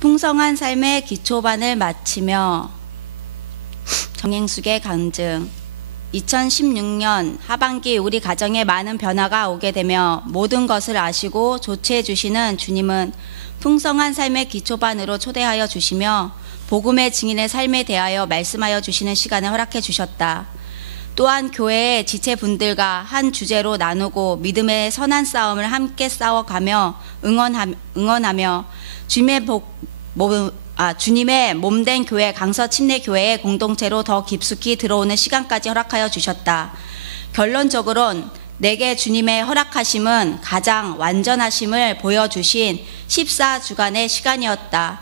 풍성한 삶의 기초반을 마치며 정행숙의 간증. 2016년 하반기 우리 가정에 많은 변화가 오게 되며 모든 것을 아시고 조치해 주시는 주님은 풍성한 삶의 기초반으로 초대하여 주시며 복음의 증인의 삶에 대하여 말씀하여 주시는 시간을 허락해 주셨다. 또한 교회의 지체분들과 한 주제로 나누고 믿음의 선한 싸움을 함께 싸워가며 응원하며 주님의 몸된 교회 강서 침례교회의 공동체로 더 깊숙이 들어오는 시간까지 허락하여 주셨다. 결론적으로는 내게 주님의 허락하심은 가장 완전하심을 보여주신 14주간의 시간이었다.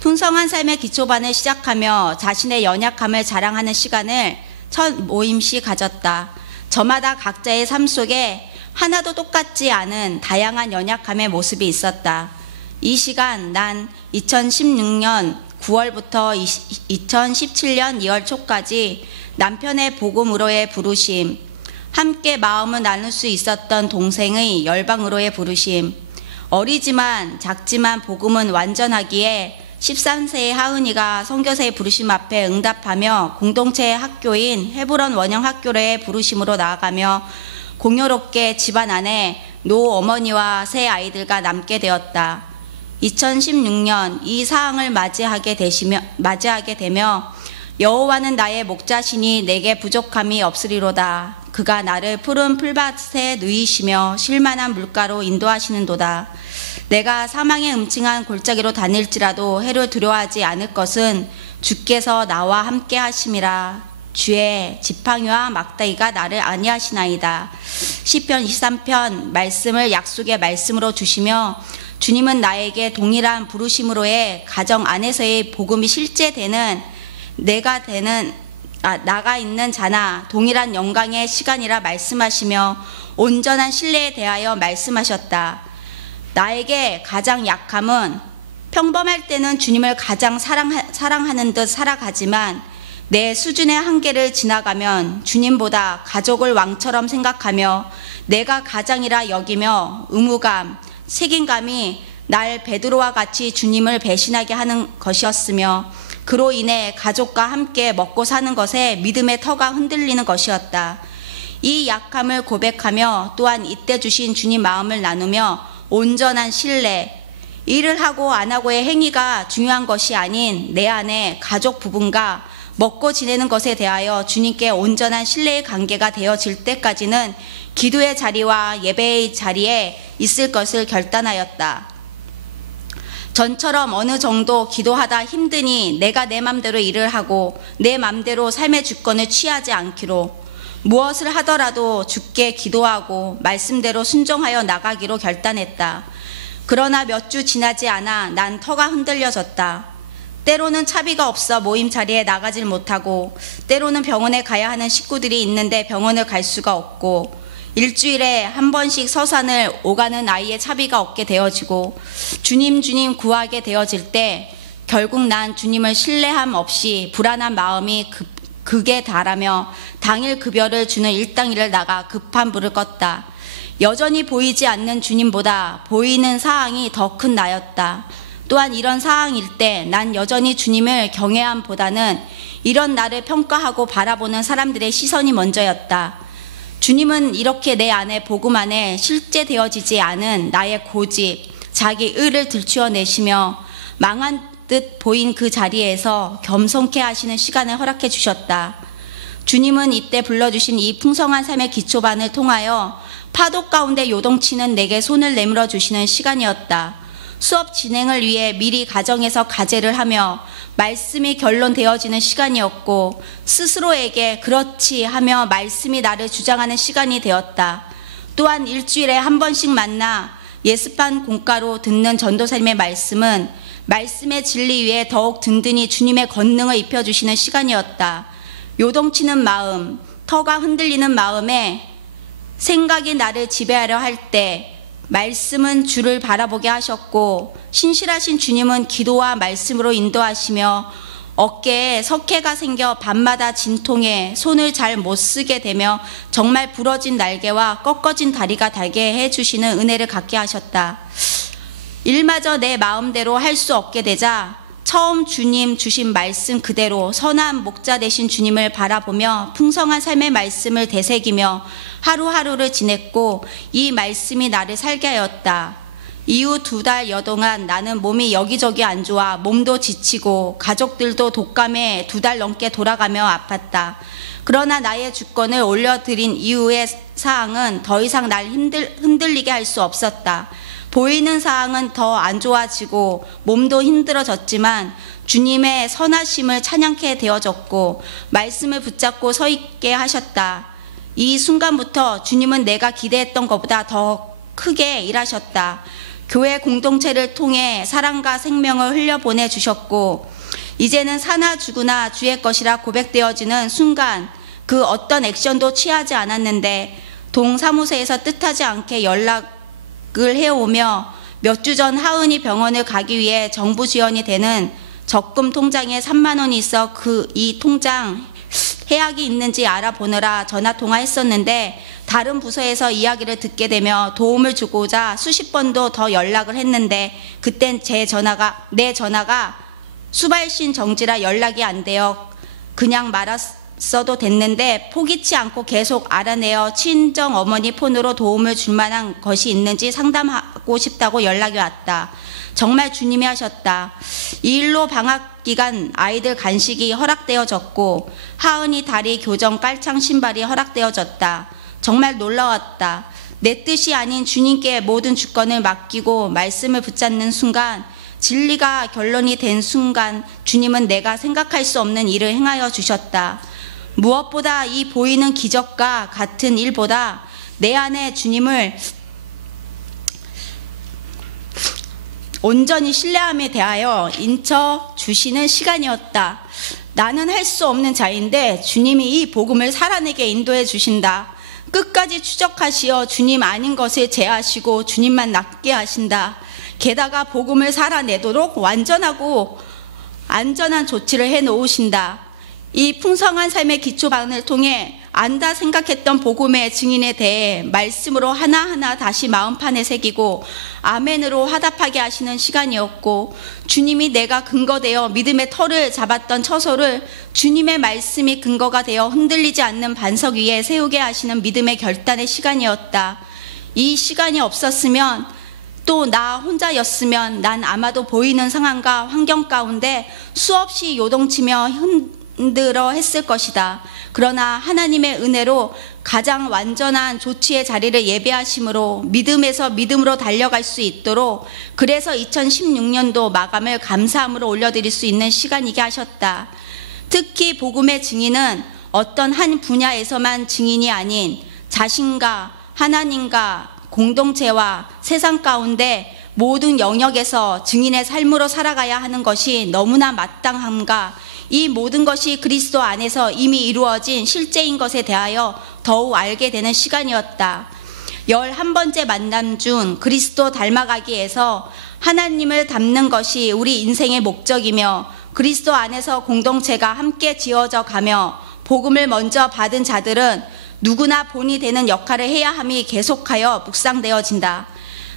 풍성한 삶의 기초반을 시작하며 자신의 연약함을 자랑하는 시간을 첫 모임시 가졌다. 저마다 각자의 삶 속에 하나도 똑같지 않은 다양한 연약함의 모습이 있었다. 이 시간 난 2016년 9월부터 2017년 2월 초까지 남편의 복음으로의 부르심, 함께 마음을 나눌 수 있었던 동생의 열방으로의 부르심, 어리지만 작지만 복음은 완전하기에 13세의 하은이가 선교사의 부르심 앞에 응답하며 공동체의 학교인 헤브론 원형학교로의 부르심으로 나아가며 공교롭게 집안 안에 노 어머니와 세 아이들과 남게 되었다. 2016년 이 사항을 맞이하게 되며 여호와는 나의 목자시니 내게 부족함이 없으리로다. 그가 나를 푸른 풀밭에 누이시며 쉴만한 물가로 인도하시는도다. 내가 사망의 음침한 골짜기로 다닐지라도 해를 두려워하지 않을 것은 주께서 나와 함께 하심이라. 주의 지팡이와 막대기가 나를 안위하시나이다. 시편 23편 말씀을 약속의 말씀으로 주시며 주님은 나에게 동일한 부르심으로의 가정 안에서의 복음이 실제되는 나가 있는 자나 동일한 영광의 시간이라 말씀하시며 온전한 신뢰에 대하여 말씀하셨다. 나에게 가장 약함은 평범할 때는 주님을 가장 사랑하는 듯 살아가지만 내 수준의 한계를 지나가면 주님보다 가족을 왕처럼 생각하며 내가 가장이라 여기며 의무감, 책임감이 날 베드로와 같이 주님을 배신하게 하는 것이었으며 그로 인해 가족과 함께 먹고 사는 것에 믿음의 터가 흔들리는 것이었다. 이 약함을 고백하며 또한 이때 주신 주님 마음을 나누며 온전한 신뢰, 일을 하고 안 하고의 행위가 중요한 것이 아닌 내 안에 가족 부분과 먹고 지내는 것에 대하여 주님께 온전한 신뢰의 관계가 되어질 때까지는 기도의 자리와 예배의 자리에 있을 것을 결단하였다. 전처럼 어느 정도 기도하다 힘드니 내가 내 맘대로 일을 하고 내 맘대로 삶의 주권을 취하지 않기로, 무엇을 하더라도 주께 기도하고 말씀대로 순종하여 나가기로 결단했다. 그러나 몇 주 지나지 않아 난 터가 흔들려졌다. 때로는 차비가 없어 모임 자리에 나가질 못하고, 때로는 병원에 가야 하는 식구들이 있는데 병원을 갈 수가 없고, 일주일에 한 번씩 서산을 오가는 아이의 차비가 없게 되어지고, 주님 구하게 되어질 때 결국 난 주님을 신뢰함 없이 불안한 마음이 극에 달하며 당일 급여를 주는 일당일을 나가 급한 불을 껐다. 여전히 보이지 않는 주님보다 보이는 사항이 더 큰 나였다. 또한 이런 상황일 때 난 여전히 주님을 경외함보다는 이런 나를 평가하고 바라보는 사람들의 시선이 먼저였다. 주님은 이렇게 내 안에 복음 안에 실제되어지지 않은 나의 고집, 자기 의를 들추어내시며 망한 듯 보인 그 자리에서 겸손케 하시는 시간을 허락해 주셨다. 주님은 이때 불러주신 이 풍성한 삶의 기초반을 통하여 파도 가운데 요동치는 내게 손을 내밀어 주시는 시간이었다. 수업 진행을 위해 미리 가정에서 과제를 하며 말씀이 결론되어지는 시간이었고, 스스로에게 그렇지 하며 말씀이 나를 주장하는 시간이 되었다. 또한 일주일에 한 번씩 만나 예습반 공가로 듣는 전도사님의 말씀은 말씀의 진리 위에 더욱 든든히 주님의 권능을 입혀주시는 시간이었다. 요동치는 마음, 터가 흔들리는 마음에 생각이 나를 지배하려 할 때 말씀은 주를 바라보게 하셨고, 신실하신 주님은 기도와 말씀으로 인도하시며 어깨에 석회가 생겨 밤마다 진통에 손을 잘 못 쓰게 되며 정말 부러진 날개와 꺾어진 다리가 달게 해주시는 은혜를 갖게 하셨다. 일마저 내 마음대로 할 수 없게 되자 처음 주님 주신 말씀 그대로 선한 목자 되신 주님을 바라보며 풍성한 삶의 말씀을 되새기며 하루하루를 지냈고 이 말씀이 나를 살게 하였다. 이후 2달여 동안 나는 몸이 여기저기 안 좋아 몸도 지치고 가족들도 독감에 2달 넘게 돌아가며 아팠다. 그러나 나의 주권을 올려드린 이후의 사항은 더 이상 날 흔들리게 할 수 없었다. 보이는 사항은 더 안 좋아지고 몸도 힘들어졌지만 주님의 선하심을 찬양케 되어졌고 말씀을 붙잡고 서 있게 하셨다. 이 순간부터 주님은 내가 기대했던 것보다 더 크게 일하셨다. 교회 공동체를 통해 사랑과 생명을 흘려보내 주셨고 이제는 사나 죽으나 주의 것이라 고백되어지는 순간 그 어떤 액션도 취하지 않았는데 동사무소에서 뜻하지 않게 연락을 해오며 몇 주 전 하은이 병원을 가기 위해 정부 지원이 되는 적금 통장에 3만 원이 있어 이 통장 해약이 있는지 알아보느라 전화 통화했었는데 다른 부서에서 이야기를 듣게 되며 도움을 주고자 수십 번도 더 연락을 했는데 그땐 내 전화가 수발신 정지라 연락이 안 되어 그냥 말았어도 됐는데 포기치 않고 계속 알아내어 친정 어머니 폰으로 도움을 줄 만한 것이 있는지 상담하고 싶다고 연락이 왔다. 정말 주님이 하셨다. 이 일로 방학 기간 아이들 간식이 허락되어졌고 하은이 다리 교정 깔창 신발이 허락되어졌다. 정말 놀라웠다. 내 뜻이 아닌 주님께 모든 주권을 맡기고 말씀을 붙잡는 순간 진리가 결론이 된 순간 주님은 내가 생각할 수 없는 일을 행하여 주셨다. 무엇보다 이 보이는 기적과 같은 일보다 내 안에 주님을 온전히 신뢰함에 대하여 인쳐 주시는 시간이었다. 나는 할 수 없는 자인데 주님이 이 복음을 살아내게 인도해 주신다. 끝까지 추적하시어 주님 아닌 것을 제하시고 주님만 낫게 하신다. 게다가 복음을 살아내도록 완전하고 안전한 조치를 해놓으신다. 이 풍성한 삶의 기초반을 통해 안다 생각했던 복음의 증인에 대해 말씀으로 하나하나 다시 마음판에 새기고 아멘으로 화답하게 하시는 시간이었고 주님이 내가 근거되어 믿음의 터를 잡았던 처소를 주님의 말씀이 근거가 되어 흔들리지 않는 반석 위에 세우게 하시는 믿음의 결단의 시간이었다. 이 시간이 없었으면 또 나 혼자였으면 난 아마도 보이는 상황과 환경 가운데 수없이 요동치며 힘들어 했을 것이다. 그러나 하나님의 은혜로 가장 완전한 조치의 자리를 예배하심으로 믿음에서 믿음으로 달려갈 수 있도록 그래서 2016년도 마감을 감사함으로 올려드릴 수 있는 시간이게 하셨다. 특히 복음의 증인은 어떤 한 분야에서만 증인이 아닌 자신과 하나님과 공동체와 세상 가운데 모든 영역에서 증인의 삶으로 살아가야 하는 것이 너무나 마땅함과 이 모든 것이 그리스도 안에서 이미 이루어진 실제인 것에 대하여 더욱 알게 되는 시간이었다. 11번째 만남 중 그리스도 닮아가기에서 하나님을 닮는 것이 우리 인생의 목적이며 그리스도 안에서 공동체가 함께 지어져 가며 복음을 먼저 받은 자들은 누구나 본이 되는 역할을 해야 함이 계속하여 묵상되어진다.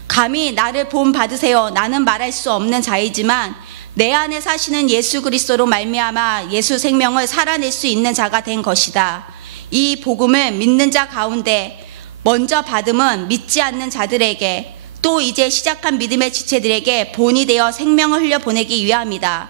감히 나를 본 받으세요. 나는 말할 수 없는 자이지만 내 안에 사시는 예수 그리스도로 말미암아 예수 생명을 살아낼 수 있는 자가 된 것이다. 이 복음을 믿는 자 가운데 먼저 받음은 믿지 않는 자들에게 또 이제 시작한 믿음의 지체들에게 본이 되어 생명을 흘려보내기 위함이다.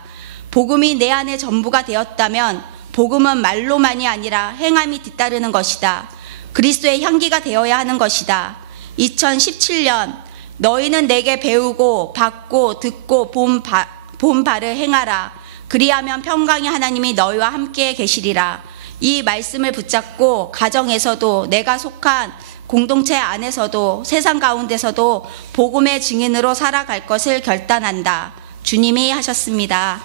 복음이 내 안에 전부가 되었다면 복음은 말로만이 아니라 행함이 뒤따르는 것이다. 그리스도의 향기가 되어야 하는 것이다. 2017년 너희는 내게 배우고 받고 듣고 본 바를 행하라. 그리하면 평강의 하나님이 너희와 함께 계시리라. 이 말씀을 붙잡고 가정에서도 내가 속한 공동체 안에서도 세상 가운데서도 복음의 증인으로 살아갈 것을 결단한다. 주님이 하셨습니다.